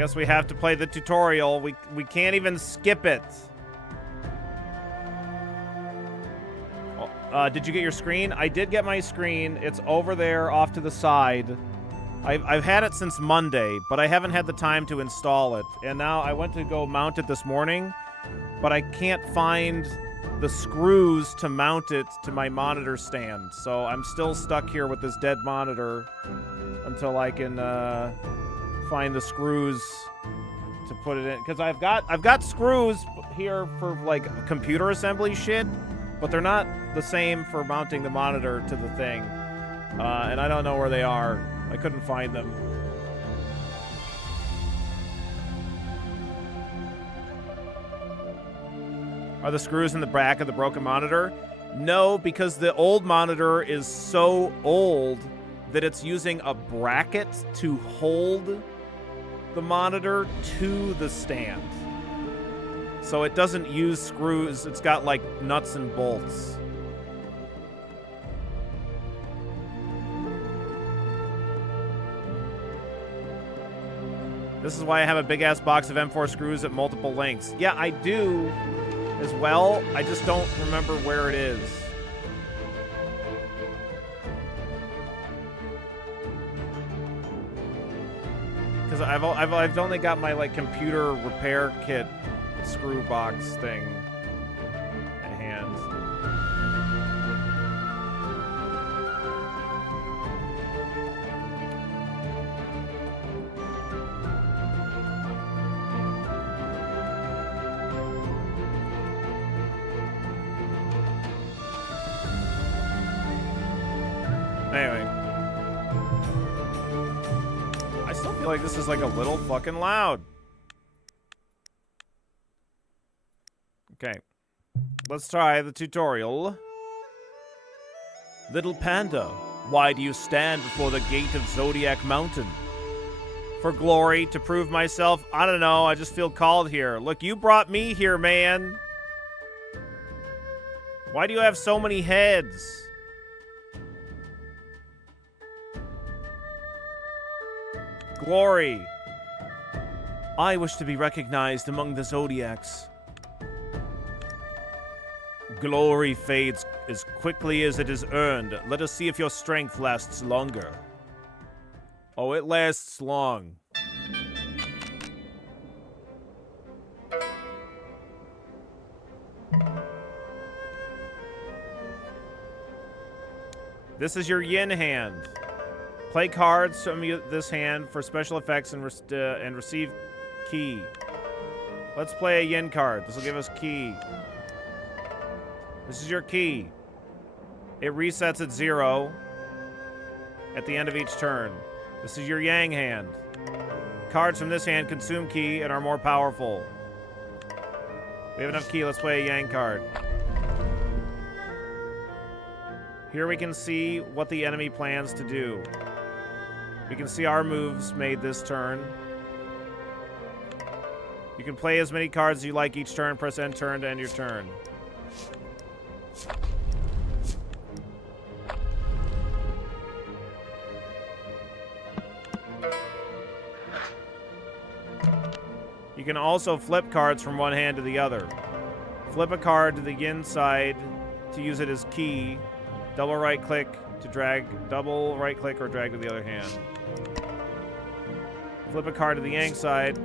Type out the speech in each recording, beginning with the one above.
guess we have to play the tutorial. We can't even skip it. Did you get your screen? I did get my screen. It's over there off to the side. I've had it since Monday, but I haven't had the time to install it. And now I went to go mount it this morning, but I can't find the screws to mount it to my monitor stand. So I'm still stuck here with this dead monitor until I can find the screws to put it in. Because I've got screws here for like computer assembly shit, but they're not the same for mounting the monitor to the thing. And I don't know where they are. I couldn't find them. Are the screws in the back of the broken monitor? No, because the old monitor is so old that it's using a bracket to hold the monitor to the stand. So it doesn't use screws. It's got like nuts and bolts. This is why I have a big ass box of M4 screws at multiple lengths. Yeah, I do as well. I just don't remember where it is. Because I've only got my like computer repair kit screw box thing at hand. Anyway. I still feel like this is like a little fucking loud. Okay. Let's try the tutorial. Little panda, why do you stand before the gate of Zodiac Mountain? For glory, to prove myself? I don't know, I just feel called here. Look, you brought me here, man. Why do you have so many heads? Glory. I wish to be recognized among the Zodiacs. Glory fades as quickly as it is earned. Let us see if your strength lasts longer. Oh, it lasts long. This is your yin hand. Play cards from this hand for special effects and receive key. Let's play a yin card. This will give us key. This is your key. It resets at 0 at the end of each turn. This is your yang hand. Cards from this hand consume key and are more powerful. We have enough key. Let's play a yang card. Here we can see what the enemy plans to do. We can see our moves made this turn. You can play as many cards as you like each turn. Press end turn to end your turn. You can also flip cards from one hand to the other. Flip a card to the yin side to use it as key. Double right click to drag, double right click or drag to the other hand. Flip a card to the yang side.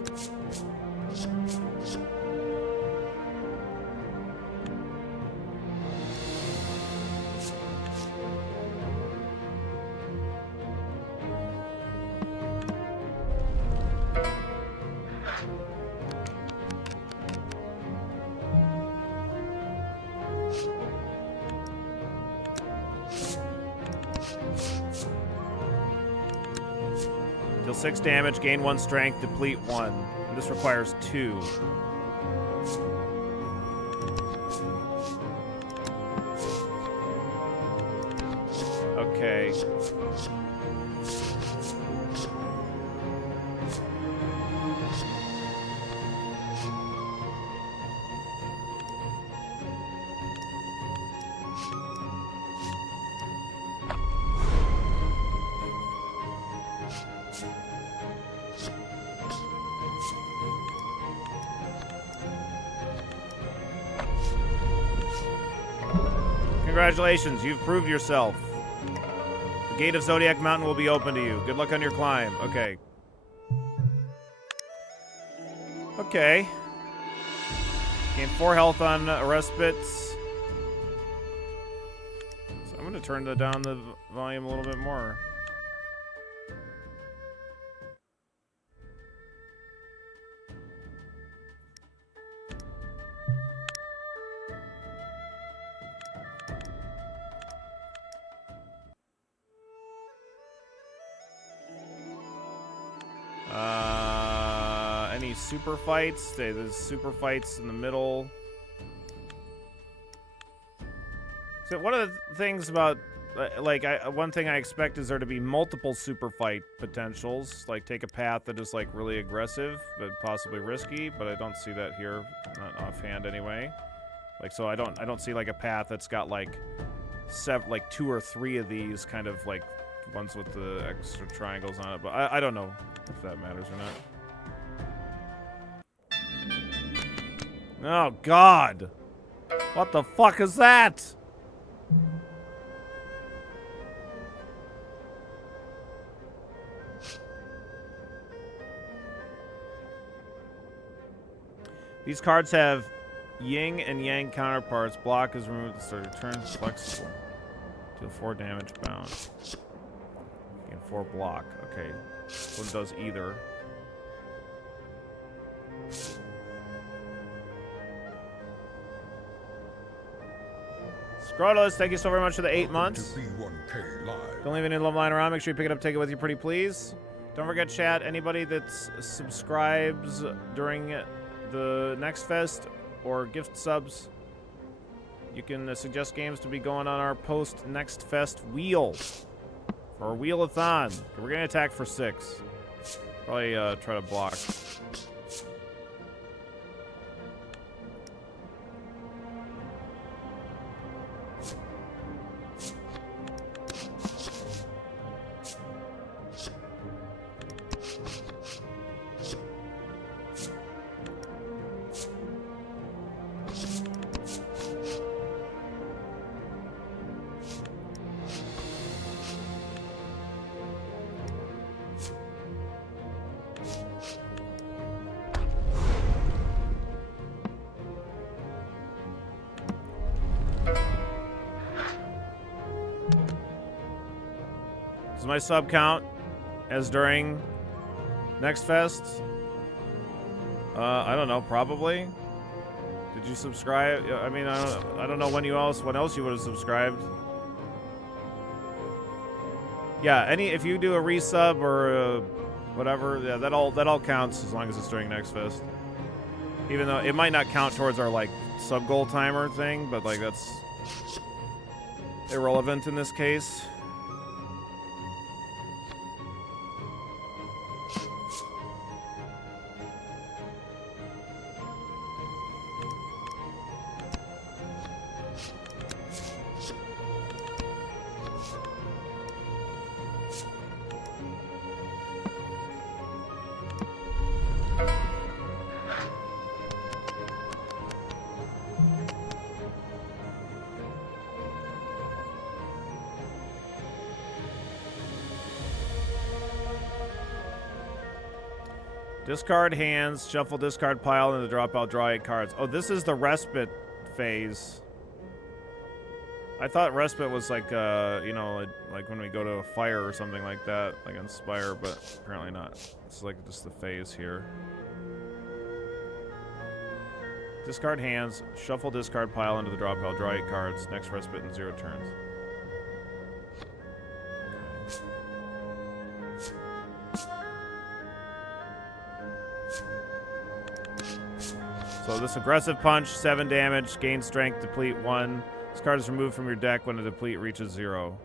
Deal 6 damage, gain 1 strength, deplete 1. And this requires 2. Okay. Congratulations, you've proved yourself. The gate of Zodiac Mountain will be open to you. Good luck on your climb. Okay. Okay. Gain 4 health on respites. So I'm going to turn down the volume a little bit more. Any super fights? There's super fights in the middle. So one of the things about, one thing I expect is there to be multiple super fight potentials. Like take a path that is like really aggressive, but possibly risky. But I don't see that here, not offhand anyway. Like so, I don't see like a path that's got like 2 or 3 of these kind of like ones with the extra triangles on it. But I don't know if that matters or not. Oh, God. What the fuck is that? These cards have yin and yang counterparts. Block is removed at the start of your turn. Flexible. Deal 4 damage bound. And 4 block. Okay. This one does either. Scrotus, thank you so very much for the 8 months. Don't leave any love lying around. Make sure you pick it up, take it with you, pretty please. Don't forget, chat, anybody that subscribes during the NextFest or gift subs, you can suggest games to be going on our post-NextFest wheel. Or wheel-a-thon. We're going to attack for 6. Probably try to block. Does my sub count as during NextFest? I don't know, probably. Did you subscribe? I mean, I don't know when else you would have subscribed. Yeah, if you do a resub or whatever, yeah, that all counts as long as it's during NextFest. Even though it might not count towards our like sub goal timer thing, but like that's irrelevant in this case. Discard hands, shuffle discard pile, and the drop out, draw 8 cards. Oh, this is the respite phase. I thought respite was like, you know, like when we go to a fire or something like that, like Inspire, but apparently not. It's like just the phase here. Discard hands, shuffle discard pile into the drop pile, draw 8 cards. Next respite in 0 turns. So this aggressive punch, 7 damage, gain strength, deplete 1. This card is removed from your deck when the deplete reaches 0.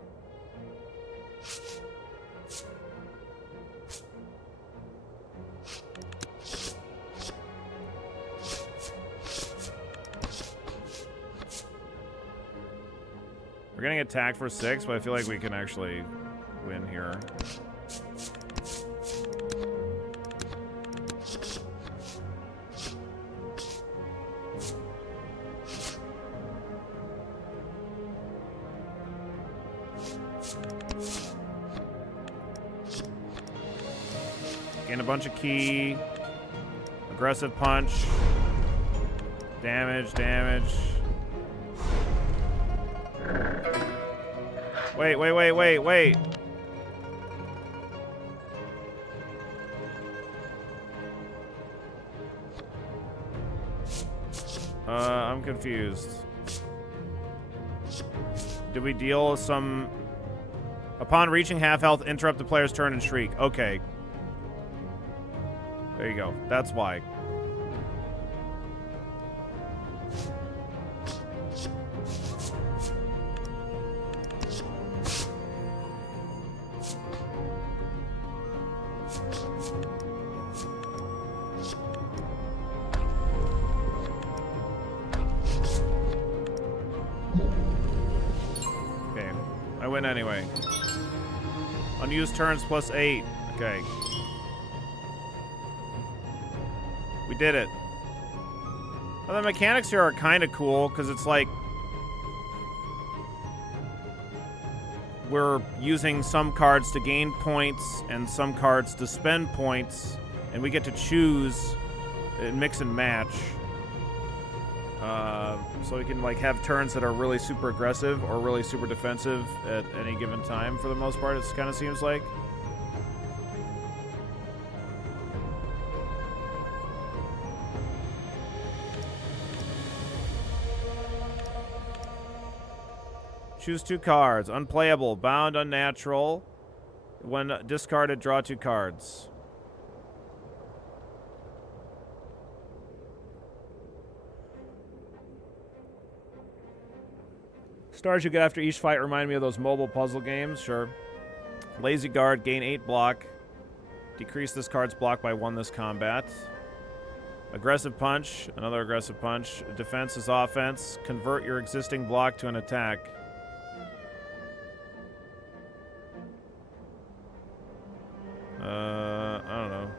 We're getting attacked for 6, but I feel like we can actually win here. Gain a bunch of key. Aggressive punch. Damage, damage. Wait, wait, wait, wait, wait. I'm confused. Did we deal some... Upon reaching half health, interrupt the player's turn and shriek. Okay. There you go. That's why. Anyway. Unused turns plus 8. Okay. We did it. Well, the mechanics here are kind of cool, because it's like... We're using some cards to gain points, and some cards to spend points, and we get to choose and mix and match. So we can like have turns that are really super aggressive or really super defensive at any given time for the most part, it kind of seems like. Choose 2 cards. Unplayable, bound, unnatural. When discarded, draw 2 cards. Stars you get after each fight remind me of those mobile puzzle games. Sure. Lazy Guard, gain 8 block. Decrease this card's block by 1 this combat. Aggressive Punch, another aggressive punch. Defense is offense. Convert your existing block to an attack. I don't know.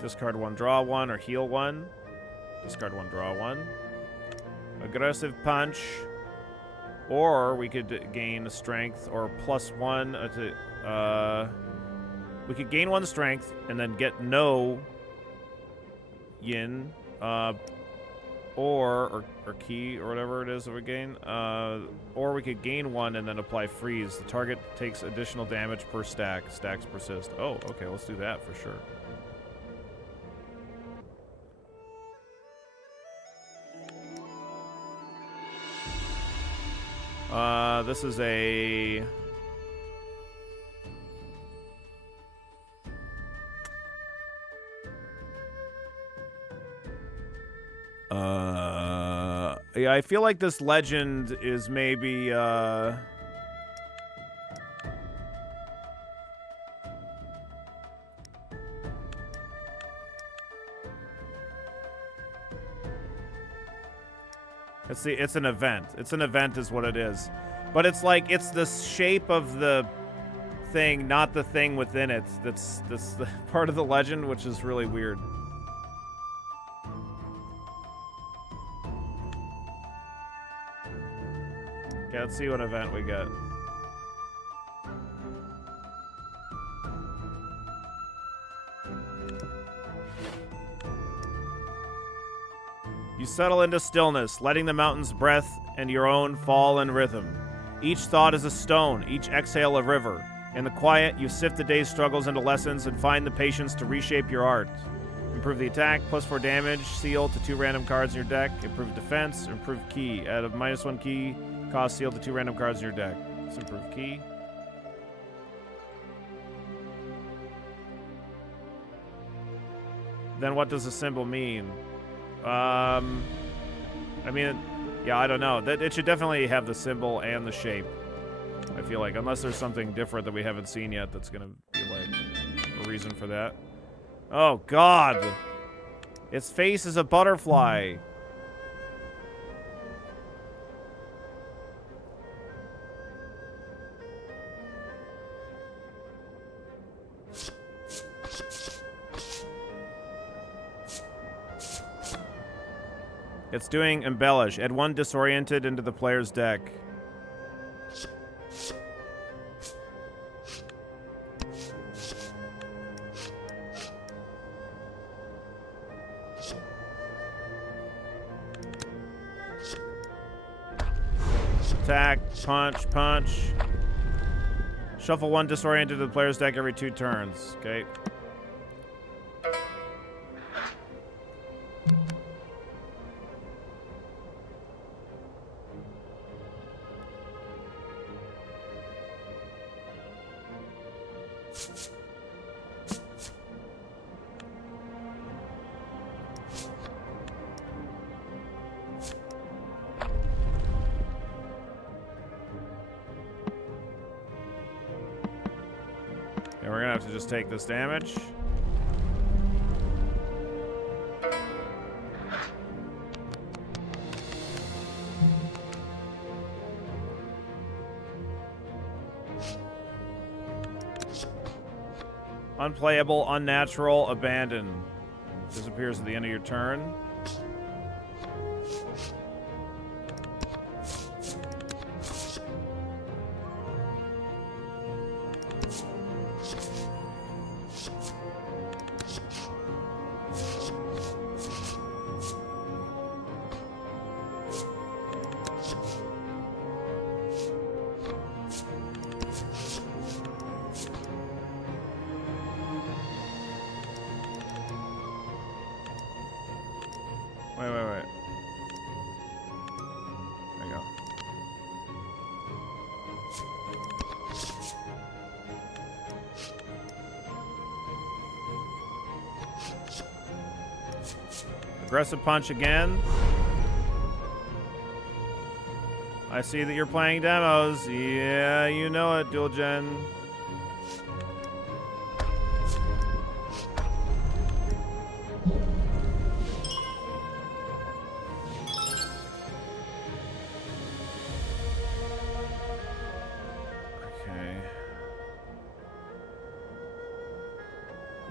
Discard 1, draw 1, or heal 1. Discard 1, draw 1. Aggressive Punch. Or we could gain strength or +1. We could gain 1 strength and then get no yin. Or key or whatever it is that we gain. Or we could gain 1 and then apply freeze. The target takes additional damage per stack. Stacks persist. Oh, okay, let's do that for sure. This is a... Yeah, I feel like this legend is maybe, It's an event. It's an event is what it is. But it's like, it's the shape of the thing, not the thing within it. That's the part of the legend, which is really weird. Okay, let's see what event we get. You settle into stillness, letting the mountain's breath and your own fall in rhythm. Each thought is a stone, each exhale a river. In the quiet, you sift the day's struggles into lessons and find the patience to reshape your art. Improve the attack, +4 damage, seal to 2 random cards in your deck. Improve defense, improve key. Add a -1 key, cost seal to 2 random cards in your deck. Let's improve key. Then what does the symbol mean? I mean, yeah, I don't know. It should definitely have the symbol and the shape. I feel like, unless there's something different that we haven't seen yet that's gonna be like a reason for that. Oh God! Its face is a butterfly. It's doing embellish. Add 1 disoriented into the player's deck. Attack, punch, punch. Shuffle 1 disoriented to the player's deck every 2 turns. Okay. And we're gonna have to just take this damage. Unplayable, unnatural, abandoned. Disappears at the end of your turn. Wait. There you go. Aggressive punch again. I see that you're playing demos. Yeah, you know it, Dual Gen.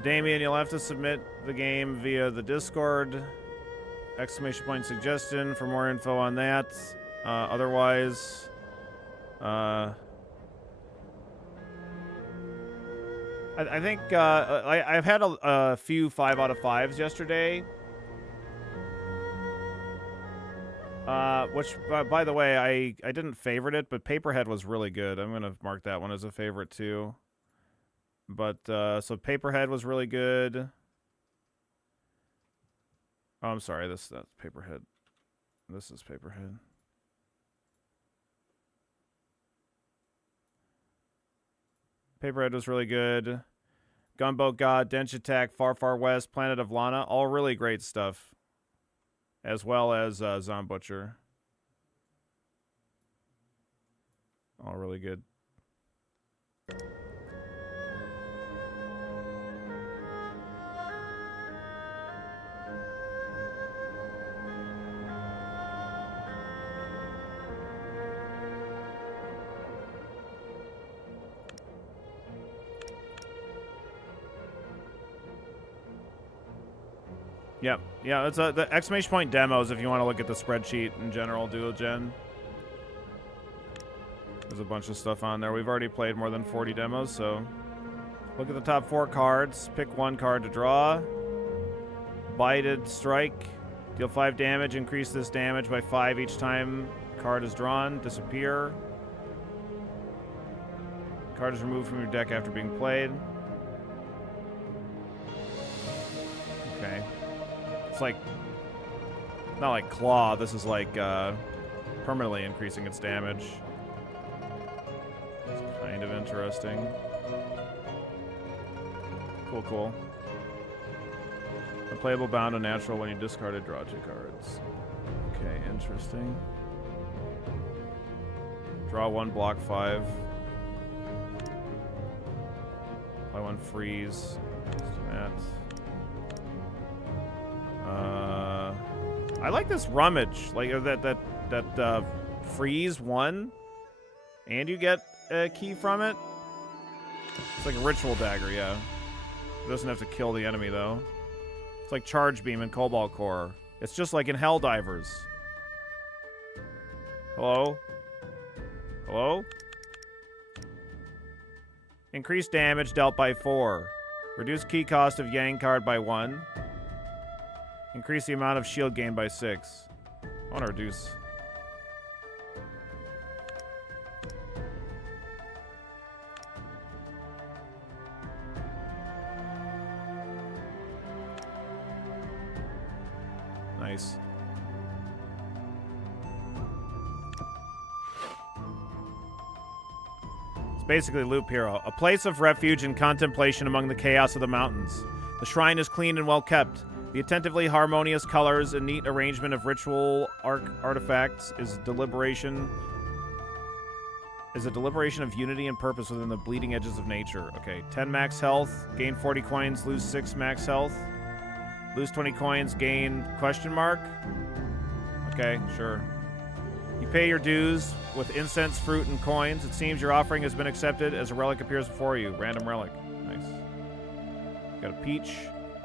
Damien, you'll have to submit the game via the Discord. Exclamation point suggestion for more info on that. Otherwise, I think I've had a few 5 out of 5s yesterday. Which, by the way, I didn't favorite it, but Paperhead was really good. I'm gonna mark that one as a favorite too. But, so Paperhead was really good. Oh, I'm sorry, that's Paperhead. This is Paperhead. Paperhead was really good. Gunboat God, Dench Attack, Far Far West, Planet of Lana, all really great stuff. As well as Zombutcher. All really good. Yep. Yeah, it's the exclamation point demos if you want to look at the spreadsheet in general, Dual Gen. There's a bunch of stuff on there. We've already played more than 40 demos, so look at the top 4 cards. Pick 1 card to draw. Bited Strike. Deal 5 damage. Increase this damage by 5 each time card is drawn. Disappear. Card is removed from your deck after being played. Okay. It's like, not like Claw, this is like permanently increasing its damage. It's kind of interesting. Cool. Unplayable, bound, unnatural. When you discard it, draw 2 cards. Okay, interesting. Draw 1, block 5. Play 1, freeze. Let's do that. I like this rummage, like that freeze 1, and you get a key from it. It's like a ritual dagger, yeah. It doesn't have to kill the enemy though. It's like charge beam in Cobalt Core. It's just like in Helldivers. Hello? Hello? Increase damage dealt by 4. Reduce key cost of Yang card by 1. Increase the amount of shield gain by 6. I want to reduce. Nice. It's basically Loop Hero. A place of refuge and contemplation among the chaos of the mountains. The shrine is clean and well kept. The attentively harmonious colors and neat arrangement of ritual artifacts is a deliberation of unity and purpose within the bleeding edges of nature. Okay, 10 max health, gain 40 coins, lose 6 max health. Lose 20 coins, gain question mark. Okay, sure. You pay your dues with incense, fruit, and coins. It seems your offering has been accepted as a relic appears before you. Random relic. Nice. Got a peach.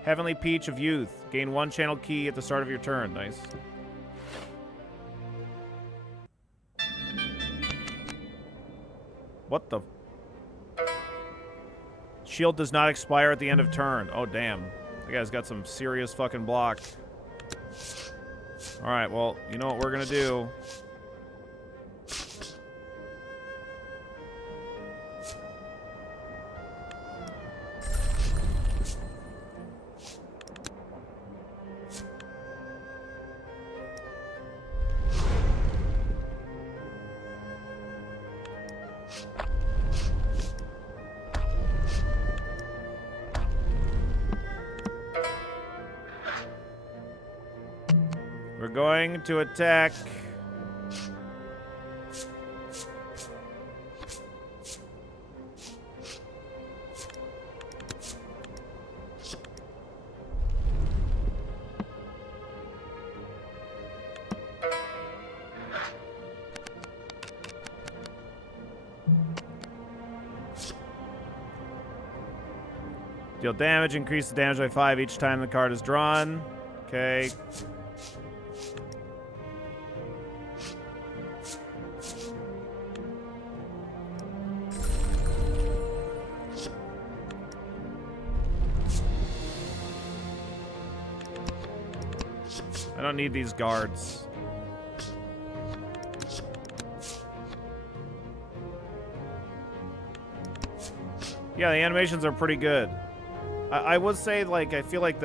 Heavenly Peach of Youth. Gain 1 channel key at the start of your turn. Nice. What the? Shield does not expire at the end of turn. Oh, damn. That guy's got some serious fucking block. Alright, well, you know what we're gonna do. We're going to attack. Deal damage, increase the damage by 5 each time the card is drawn. Okay. I don't need these guards. Yeah, the animations are pretty good. I would say, like, I feel like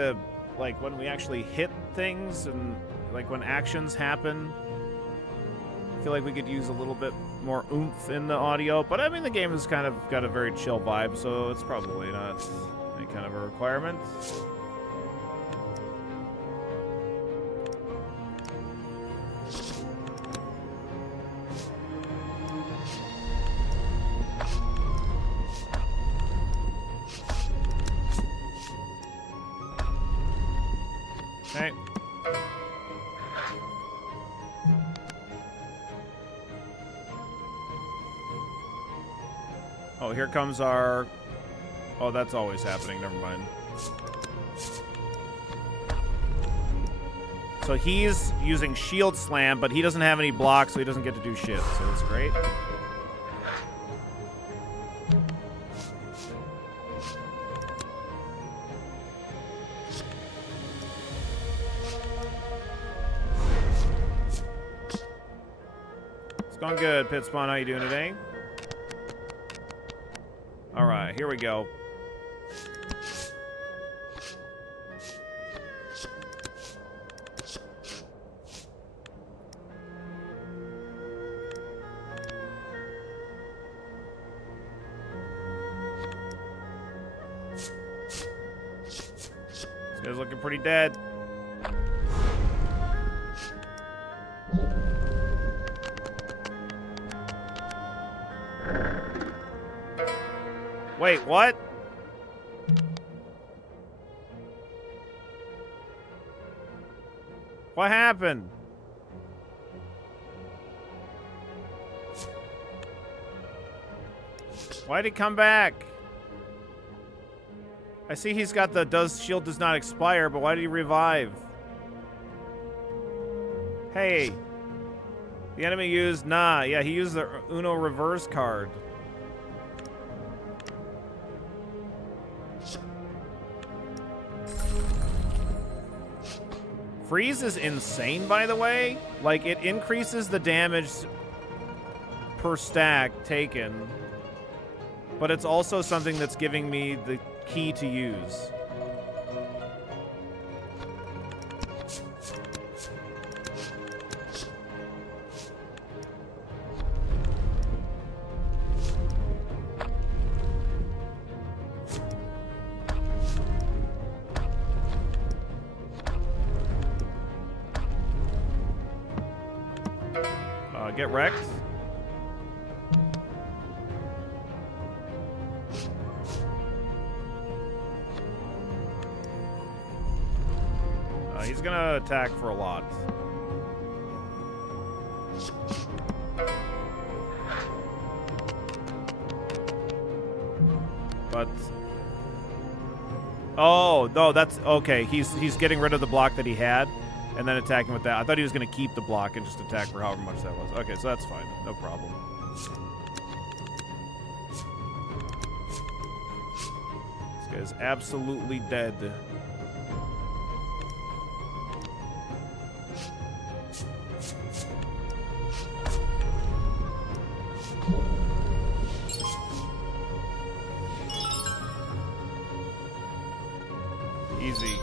when we actually hit things and, like, when actions happen, I feel like we could use a little bit more oomph in the audio. But, I mean, the game has kind of got a very chill vibe, so it's probably not any kind of a requirement. Okay. Oh, here comes our... Oh, that's always happening. Never mind. So he's using Shield Slam, but he doesn't have any blocks, so he doesn't get to do shit. So that's great. Going good, Pitspawn. How you doing today? All right, here we go. This guy's looking pretty dead. Wait, what? What happened? Why'd he come back? I see he's got the shield does not expire, but why did he revive? Hey. The enemy used... Nah, yeah, he used the Uno reverse card. Freeze is insane, by the way. Like, it increases the damage per stack taken. But it's also something that's giving me the key to use. Get wrecked. He's gonna attack for a lot. But oh no, that's okay. He's getting rid of the block that he had. And then attacking with that. I thought he was going to keep the block and just attack for however much that was. Okay, so that's fine. No problem. This guy's absolutely dead. Easy.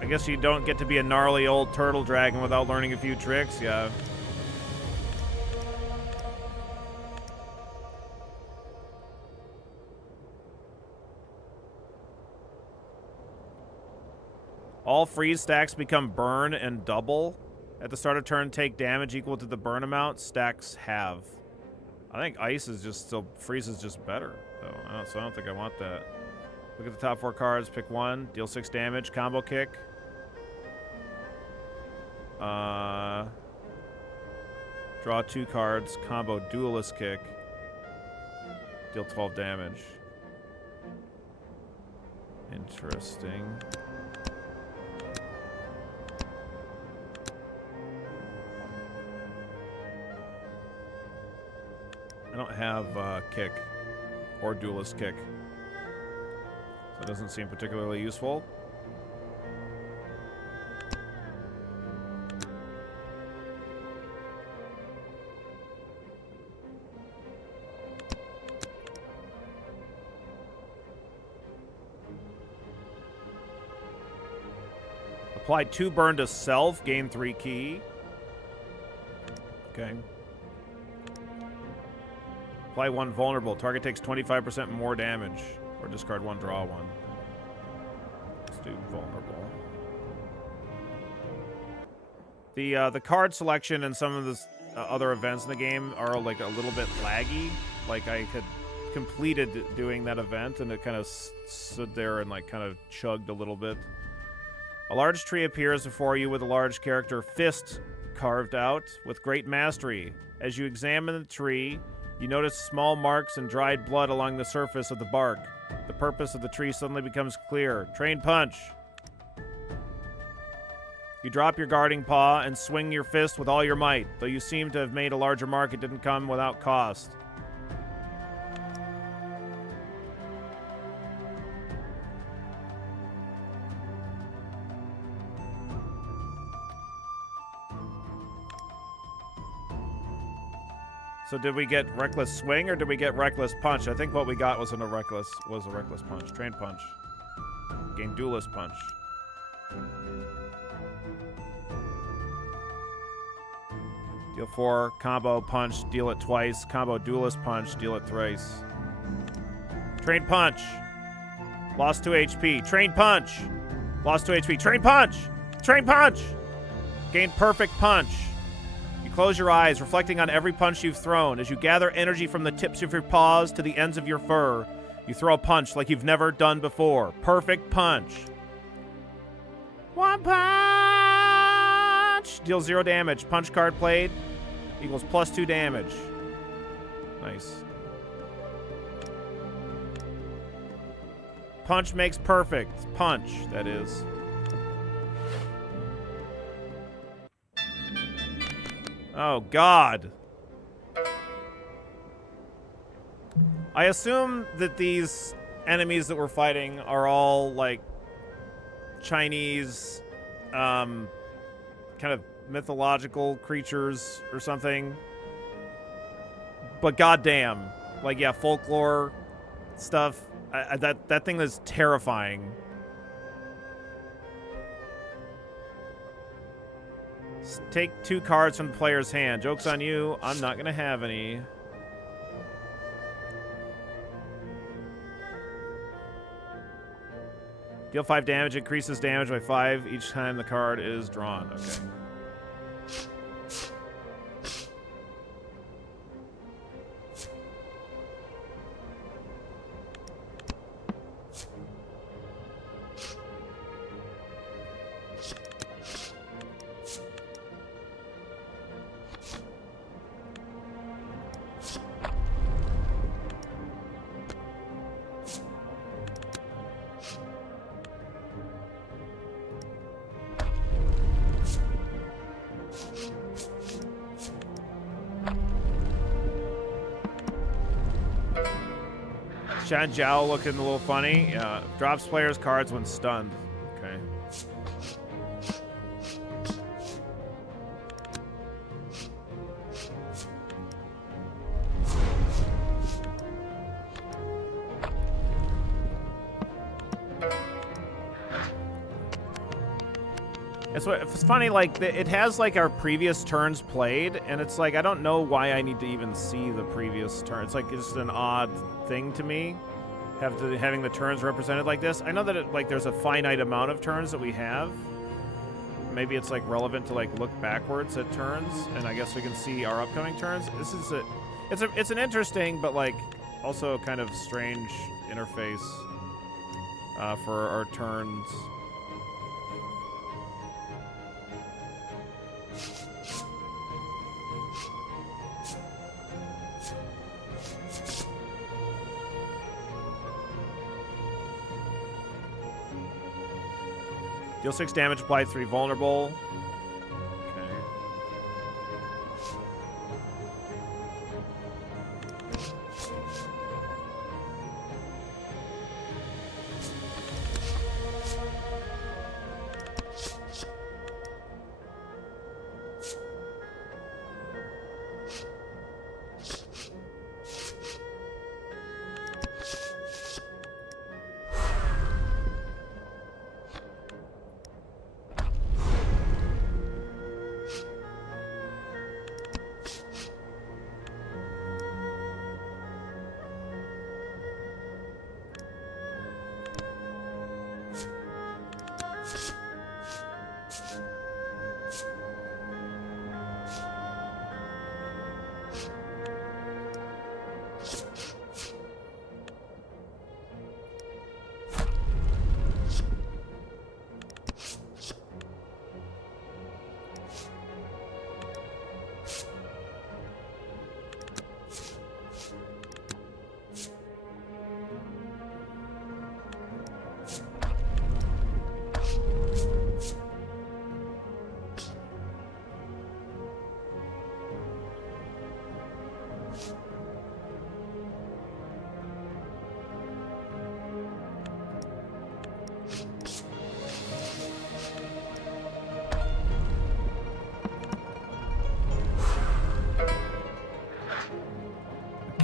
I guess you don't get to be a gnarly old turtle dragon without learning a few tricks, yeah. All freeze stacks become burn and double. At the start of turn, take damage equal to the burn amount stacks have. I think ice is just still, freeze is just better, though. So I don't think I want that. Look at the top 4 cards, pick one, deal 6 damage, combo kick. Draw 2 cards, combo duelist kick. Deal 12 damage. Interesting. I don't have kick or duelist kick. So it doesn't seem particularly useful. Apply 2 burn to self, gain 3 key. Okay. Apply 1 vulnerable. Target takes 25% more damage. Or discard 1, draw 1. Let's do vulnerable. The card selection and some of the other events in the game are like a little bit laggy. Like I had completed doing that event and it kind of stood there and like kind of chugged a little bit. A large tree appears before you with a large character fist carved out with great mastery. As you examine the tree, you notice small marks and dried blood along the surface of the bark. The purpose of the tree suddenly becomes clear. Train punch. You drop your guarding paw and swing your fist with all your might. Though you seem to have made a larger mark, it didn't come without cost. So did we get reckless swing or did we get reckless punch? I think what we got was a reckless punch. Train punch. Gain duelist punch. Deal 4, combo punch, deal it twice. Combo duelist punch, deal it thrice. Train punch. Lost 2 HP. Train punch. Lost 2 HP. Train punch. Train punch. Gain perfect punch. Close your eyes, reflecting on every punch you've thrown. As you gather energy from the tips of your paws to the ends of your fur, you throw a punch like you've never done before. Perfect punch. 1 punch! Deals 0 damage. Punch card played equals +2 damage. Nice. Punch makes perfect. Punch, that is. Oh, God. I assume that these enemies that we're fighting are all, like, Chinese, kind of mythological creatures or something. But goddamn. Like, yeah, folklore stuff. That thing is terrifying. Take 2 cards from the player's hand. Joke's on you. I'm not going to have any. Deal 5 damage. Increases damage by 5 each time the card is drawn. Okay. Shan Jiao looking a little funny. Yeah, drops players' cards when stunned. Okay. It's funny, like, it has, like, our previous turns played, and it's like, I don't know why I need to even see the previous turn. It's like, it's just an odd thing to me, having the turns represented like this. I know that, like, there's a finite amount of turns that we have. Maybe it's, like, relevant to, like, look backwards at turns, and I guess we can see our upcoming turns. It's an interesting, but, like, also kind of strange interface for our turns. Deal 6 damage, apply 3 vulnerable. Okay.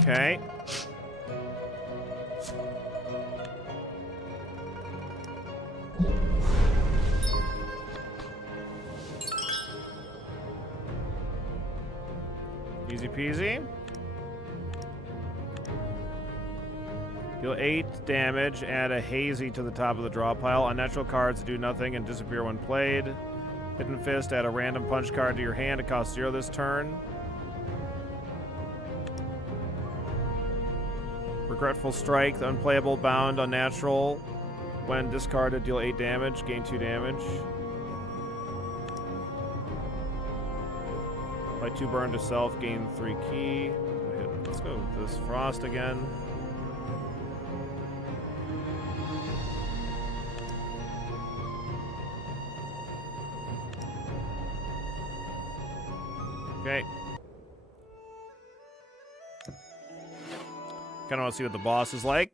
Okay. Easy peasy. Deal 8 damage, add a hazy to the top of the draw pile. Unnatural cards do nothing and disappear when played. Hidden Fist, add a random punch card to your hand. It costs 0 this turn. Regretful Strike, the unplayable, bound, unnatural. When discarded, deal 8 damage, gain 2 damage. Apply 2 burn to self, gain 3 key. Let's go with this Frost again. Okay. Kind of want to see what the boss is like.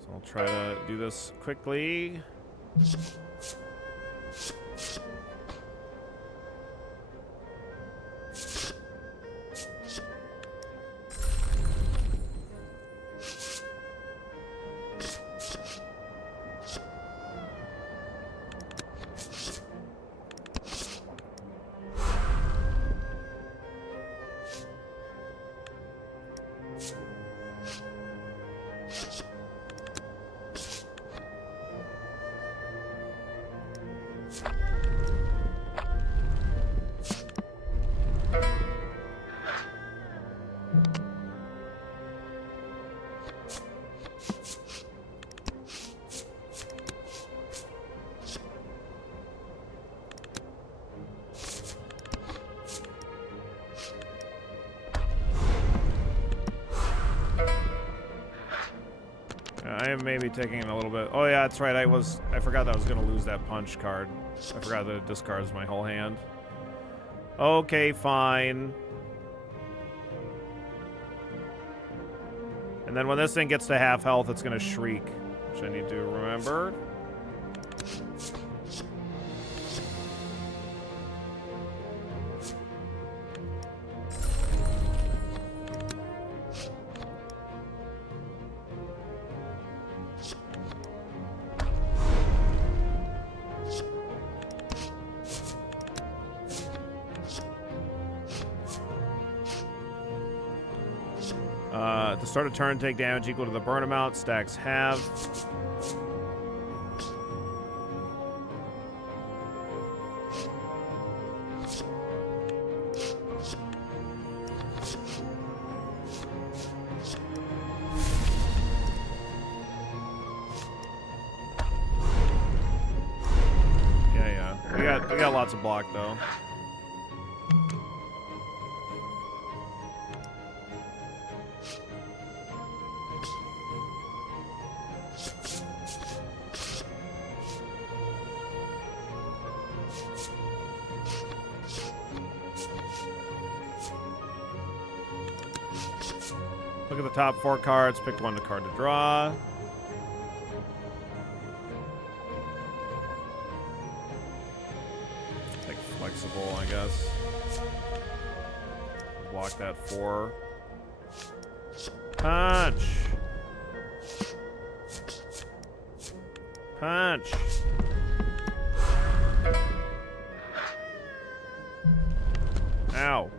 So I'll try to do this quickly. I am maybe taking it a little bit. Oh yeah, that's right. I forgot that I was gonna lose that punch card. I forgot that it discards my whole hand. Okay, fine. And then when this thing gets to half health, it's gonna shriek, which I need to remember. To start a turn, take damage equal to the burn amount. Stacks have. Yeah. We got lots of block though. Look at the top 4 cards. Pick one card to draw. Like flexible, I guess. Block that 4. Punch. Punch. Ow.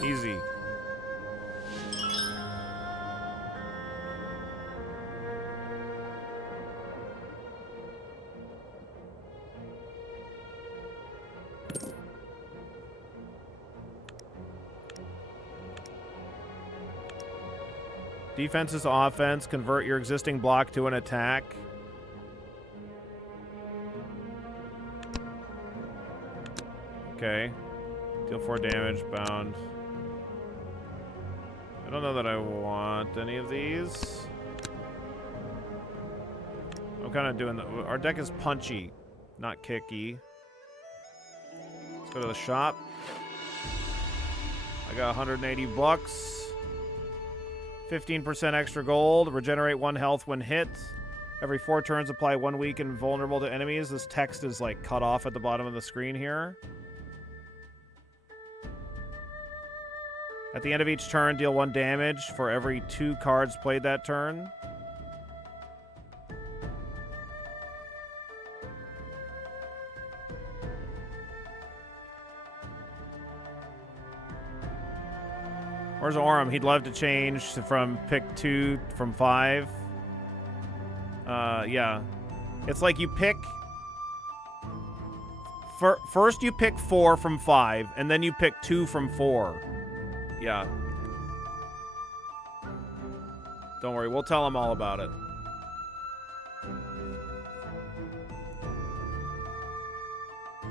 Easy. Defense is offense. Convert your existing block to an attack. Okay. Deal 4 damage, bound. I don't know that I want any of these. I'm kind of doing the... Our deck is punchy, not kicky. Let's go to the shop. I got 180 bucks. 15% extra gold. Regenerate 1 health when hit. Every 4 turns, apply 1 weak and vulnerable to enemies. This text is like cut off at the bottom of the screen here. At the end of each turn, deal 1 damage for every 2 cards played that turn. Where's Orem? He'd love to change from pick 2 from 5. Yeah. It's like you pick... First you pick 4 from 5, and then you pick 2 from 4. Yeah. Don't worry, we'll tell him all about it.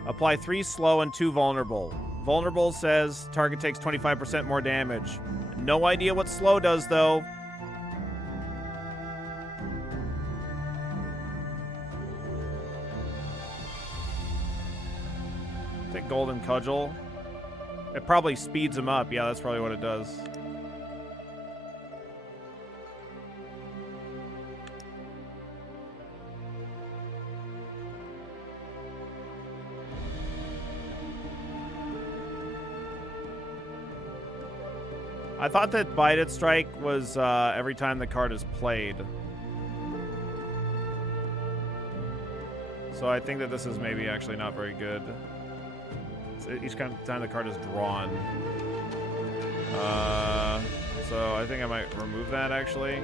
Apply 3 slow and 2 vulnerable. Vulnerable says target takes 25% more damage. No idea what slow does, though. I think Golden Cudgel. It probably speeds him up. Yeah, that's probably what it does. I thought that Bided Strike was every time the card is played. So I think that this is maybe actually not very good. It's each time the card is drawn. So I think I might remove that actually.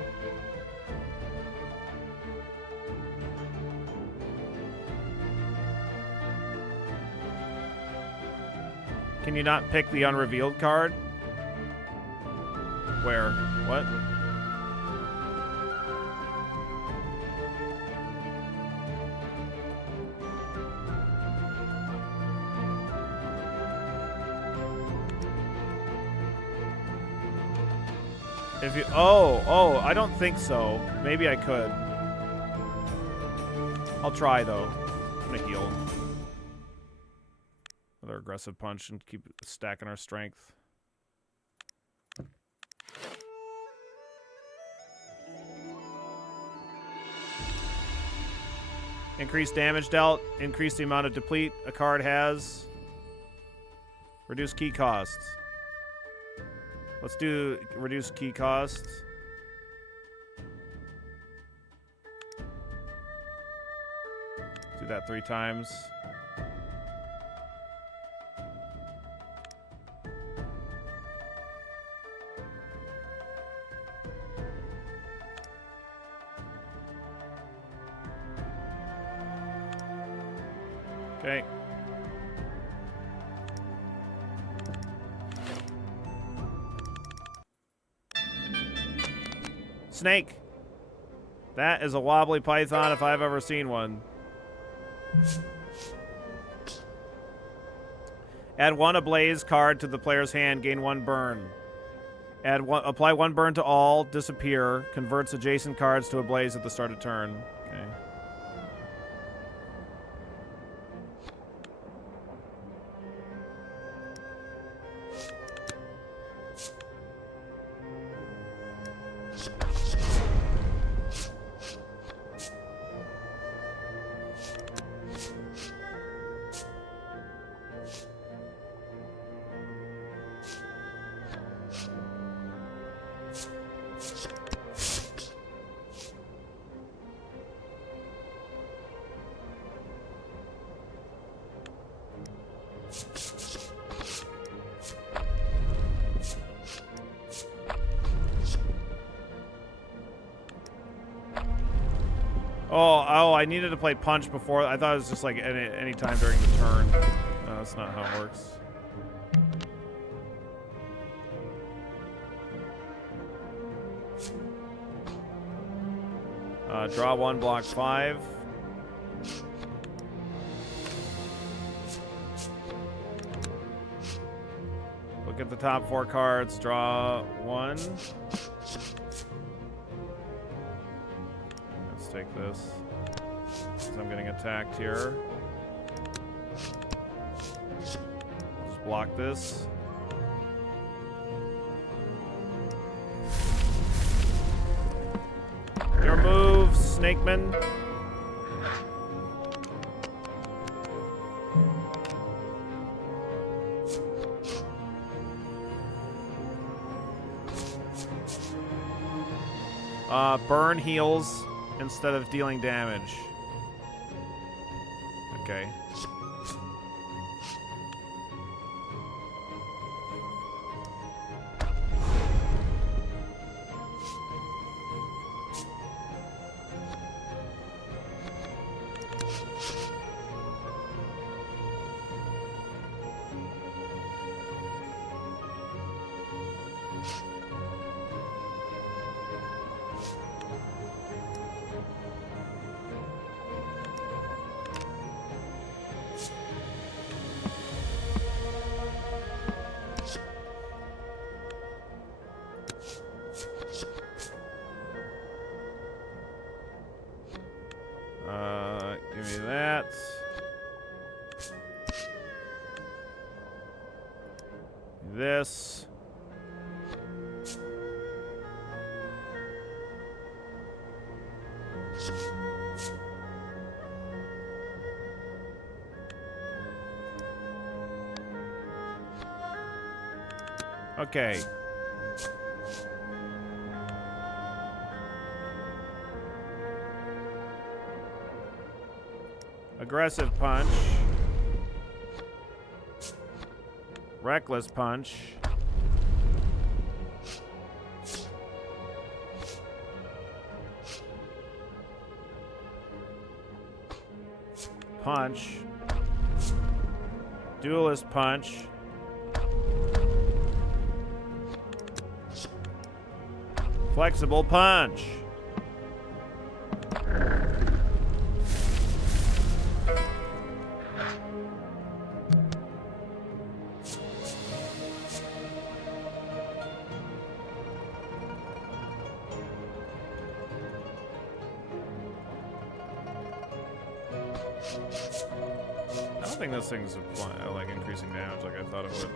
Can you not pick the unrevealed card? Where? What? If you... Oh, I don't think so. Maybe I could. I'll try, though. I'm gonna heal. Another aggressive punch and keep stacking our strength. Increase damage dealt. Increase the amount of deplete a card has. Reduce key costs. Let's do reduce key costs. Do that 3 times. Okay. Snake. That is a wobbly python if I've ever seen one. Add 1 ablaze card to the player's hand, gain 1 burn. Apply 1 burn to all, disappear, converts adjacent cards to ablaze at the start of turn. Okay. Oh, I needed to play punch before. I thought it was just like any time during the turn. No, that's not how it works. Draw 1, block 5. Look at the top 4 cards. Draw 1. Let's take this. Because I'm getting attacked here. Just block this. Your move, Snakeman. Burn heals instead of dealing damage. Okay. This. Okay. Aggressive punch. Reckless punch. Punch. Duelist punch. Flexible punch. I don't think this thing's like increasing damage like I thought it would.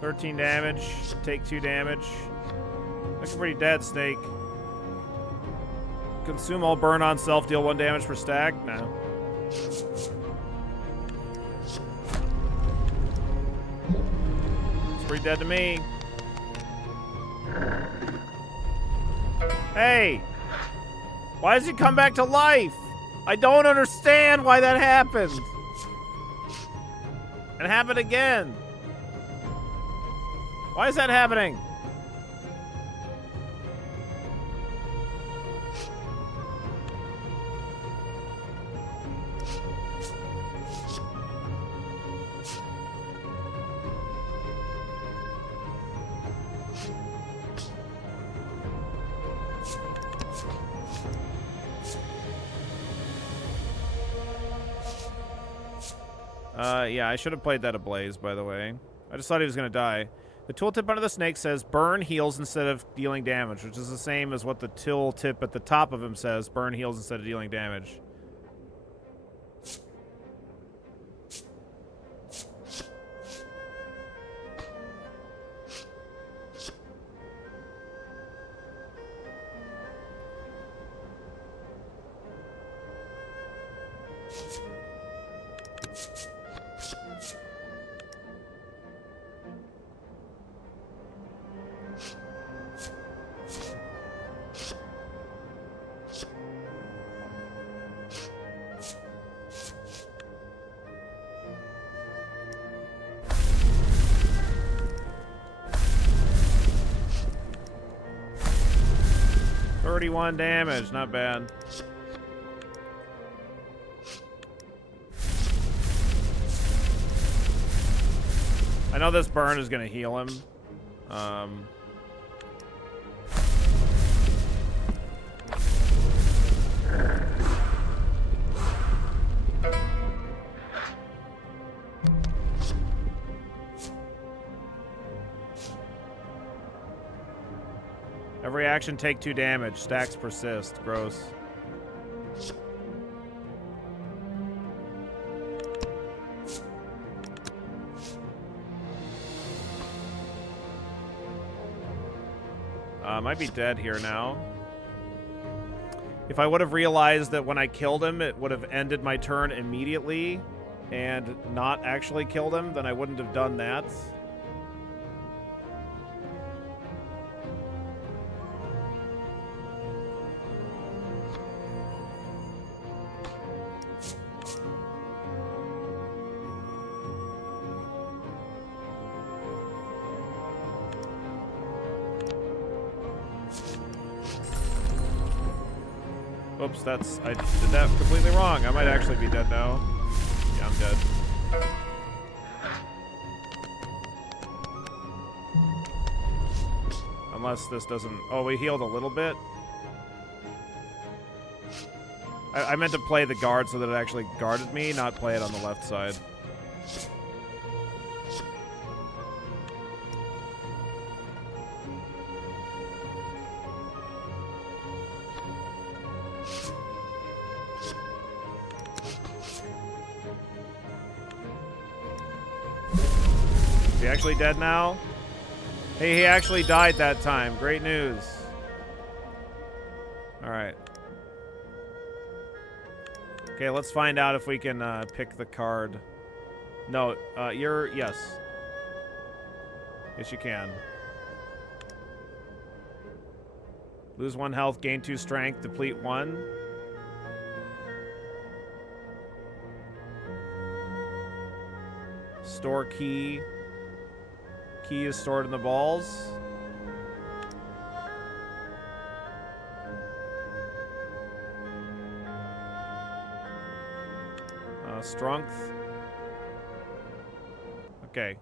13 damage, take 2 damage. Looking pretty dead, Snake. Consume all burn on self, deal 1 damage per stack? No. It's pretty dead to me. Hey! Why does he come back to life? I don't understand why that happened. It happened again. Why is that happening? Yeah, I should have played that ablaze, by the way. I just thought he was going to die. The tooltip under the snake says burn heals instead of dealing damage, which is the same as what the tooltip at the top of him says, burn heals instead of dealing damage. Damage, not bad. I know this burn is going to heal him. Every action, take 2 damage. Stacks persist. Gross. Might be dead here now. If I would have realized that when I killed him, it would have ended my turn immediately and not actually killed him, then I wouldn't have done that. Oops, I did that completely wrong. I might actually be dead now. Yeah, I'm dead. Unless this doesn't... Oh, we healed a little bit. I meant to play the guard so that it actually guarded me, not play it on the left side. Is he actually dead now? Hey, he actually died that time. Great news. All right. Okay, let's find out if we can pick the card. No, you're... Yes. Yes, you can. Lose 1 health, gain 2 strength, deplete 1. Store key. Key is stored in the balls. Strength. Okay.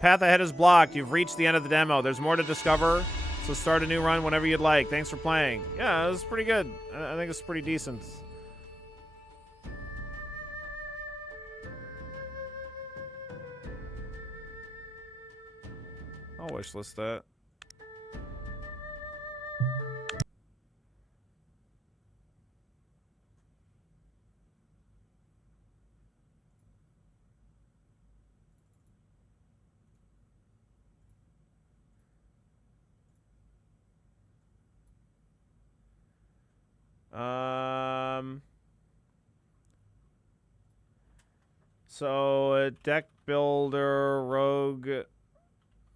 Path ahead is blocked. You've reached the end of the demo. There's more to discover, so start a new run whenever you'd like. Thanks for playing. Yeah, it was pretty good. I think it's pretty decent. I'll wishlist that. So a deck builder, rogue,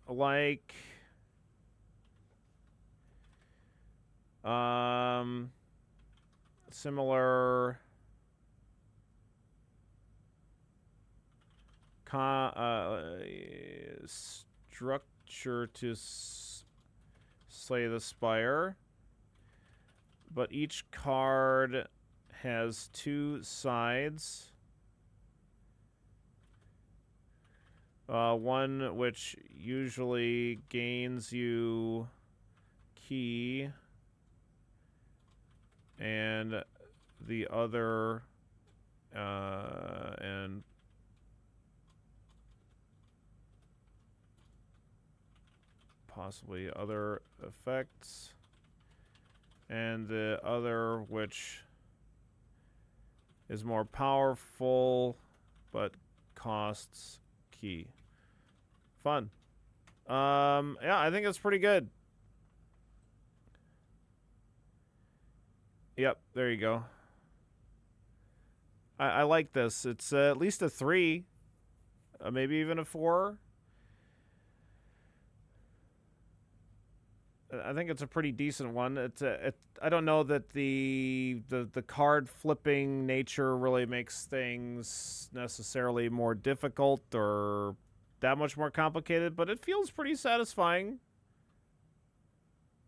like, similar, structure to Slay the Spire, but each card has 2 sides. One which usually gains you key, and the other, and possibly other effects, and the other which is more powerful but costs key. Fun. Yeah, I think it's pretty good. Yep, there you go. I like this. It's at least a 3, maybe even a 4. I think it's a pretty decent one. I don't know that the card flipping nature really makes things necessarily more difficult or that much more complicated, but it feels pretty satisfying.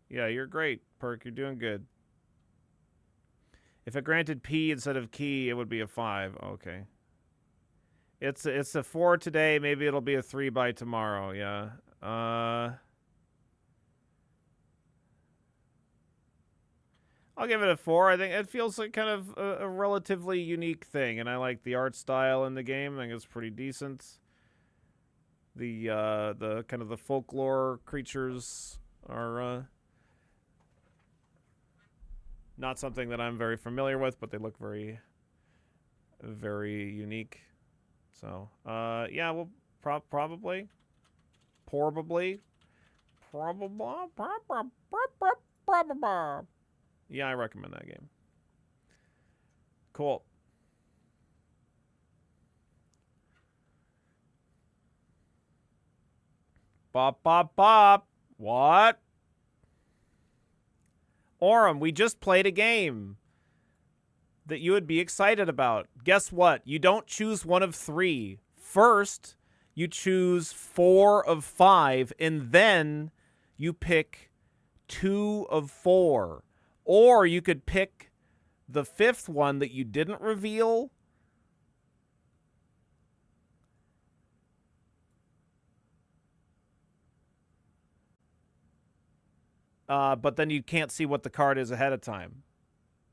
Yeah, you're great, Perk. You're doing good. If it granted P instead of key, it would be a 5. Okay. It's a 4 today. Maybe it'll be a 3 by tomorrow. Yeah. I'll give it a 4. I think it feels like kind of a relatively unique thing, and I like the art style in the game. I think it's pretty decent. The kind of the folklore creatures are not something that I'm very familiar with, but they look very, very unique. So, yeah, well, probably. Yeah, I recommend that game. Cool. Bop, bop, bop. What? Orem, we just played a game that you would be excited about. Guess what? You don't choose one of 3. First, you choose 4 of 5, and then you pick 2 of 4. Or you could pick the 5th one that you didn't reveal. but then you can't see what the card is ahead of time.